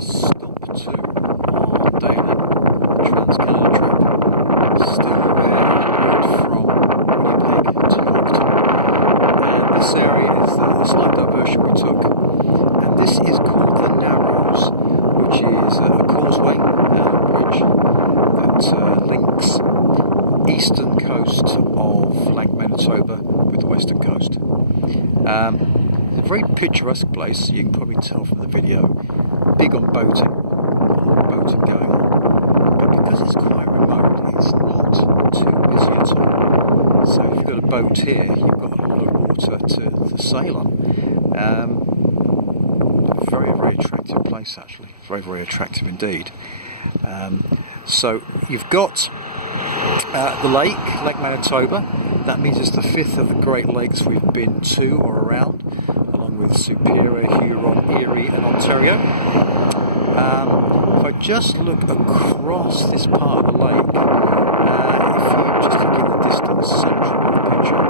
Stop 2 on daily Trans-Canada trip. Still right from Winnipeg to Yorkton. And this area is the slight diversion we took. And this is called the Narrows, which is a causeway, bridge that links the eastern coast of Lake Manitoba with the western coast. It's a very picturesque place, you can probably tell from the video. Big on boating, a lot of boating going on, but because it's quite remote, it's not too busy at all. So if you've got a boat here, you've got a lot of water to sail on. Very, very attractive place actually, very, very attractive indeed. So you've got the Lake Manitoba. That means it's the fifth of the Great Lakes we've been to or around, along with Superior, Huron, Erie and Ontario. If I just look across this part of the lake, if you just look in the distance, central of the picture,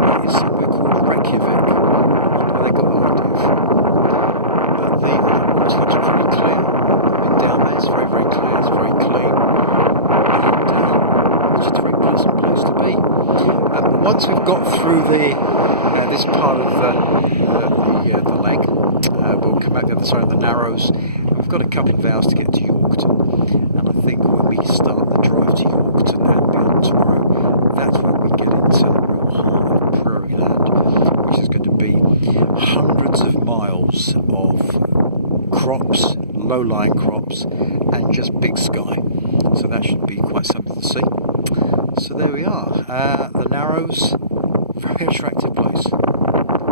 that is somewhere called Reykjavik. I wonder where they got that idea from. But the water looks pretty clear. I've been down there, it's very, very clear, it's very clean. And it's just a very pleasant place to be. Once we've got through this part of the lake, we'll come back the other side of the Narrows. We've got a couple of hours to get to Yorkton, and I think when we start the drive to Yorkton and beyond tomorrow, that's when we get into the real heart of prairie land, which is going to be hundreds of miles of crops, low-lying crops, and just big sky. So that should be quite something to see. So there we are, the Narrows, very attractive place.